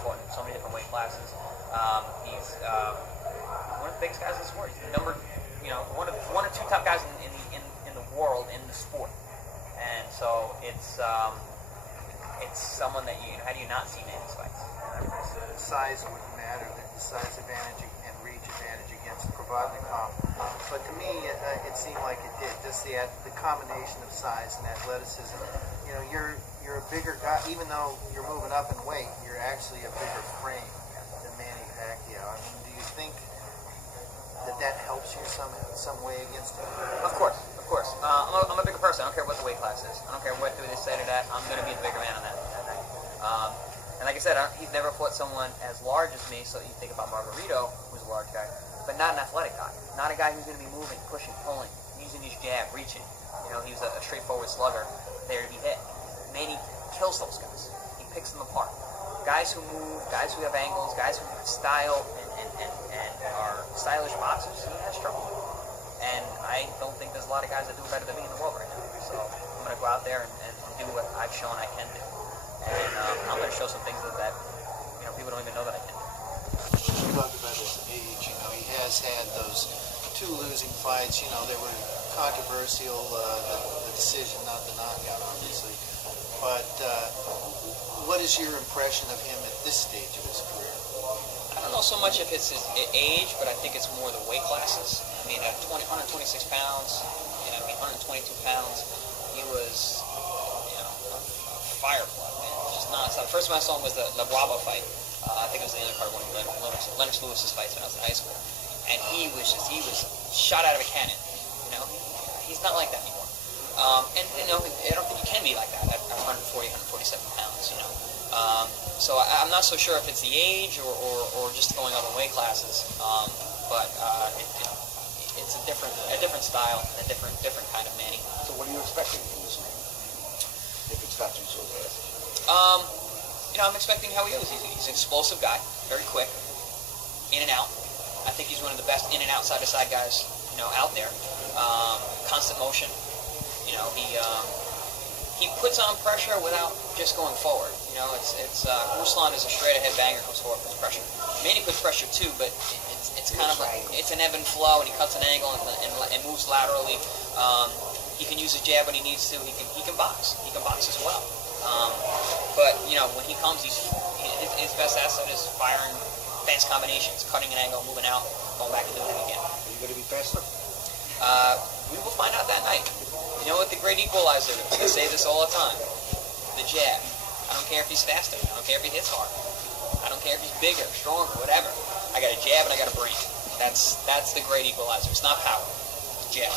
fought in so many different weight classes. He's one of the biggest guys in the sport. He's the one or two top guys in the world in the sport. And so it's someone that how do you not see Manny's fights? Size wouldn't matter. The size advantage and reach advantage against Provodnikov. But to me, it seemed like it did. Just the combination of size and athleticism. You're a bigger guy, even though you're moving up in weight. You're actually a bigger frame than Manny Pacquiao. I mean, do you think that helps you some way against him? Of course. I'm a bigger person. I don't care what the weight class is. I don't care what they say to that. I'm going to be the bigger man on that night. And like I said, he's never fought someone as large as me, so you think about Margarito, who's a large guy, but not an athletic guy. Not a guy who's going to be moving, pushing, pulling, using his jab, reaching. He was a straightforward slugger there to be hit. Manny kills those guys. He picks them apart. Guys who move, guys who have angles, guys who have style and are stylish boxers, he has trouble with. And I don't think there's a lot of guys that do better than me in the world right now. So I'm going to go out there and do what I've shown I can do. And I'm going to show some things that people don't even know that I can do. You talked about his age. He has had those 2 losing fights. They were controversial. The decision, not the knockout, obviously. But what is your impression of him at this stage of his career? I don't know so much if it's his age, but I think it's more the weight classes. I mean, at 126 pounds, 122 pounds, he was, a fire plug, man. Just nonstop. The first time I saw him was the Bravo fight. I think it was the undercard one of Lennox Lewis's fights when I was in high school. And he was shot out of a cannon. He's not like that anymore. And I don't think he can be like that at 140, 147 pounds. So I'm not so sure if it's the age or just going up in weight classes. But it's a different style and a different kind of Manny. So what are you expecting from this man? If it's not too so fast. I'm expecting how he is. He's an explosive guy, very quick, in and out. I think he's one of the best in and out, side to side guys, out there. Constant motion. He puts on pressure without just going forward. Ruslan is a straight ahead banger who's forward puts pressure. Manny puts pressure too, but it's kind of like it's an ebb and flow, and he cuts an angle and moves laterally. He can use his jab when he needs to. He can box. He can box as well. But when he comes, his best asset is firing fast combinations, cutting an angle, moving out, going back and doing it again. Are you going to be faster? We will find out that night. You know what the great equalizer is? I say this all the time. The jab. I don't care if he's faster. I don't care if he hits hard. I don't care if he's bigger, stronger, whatever. I got a jab and I got a brain. That's the great equalizer. It's not power. It's jab.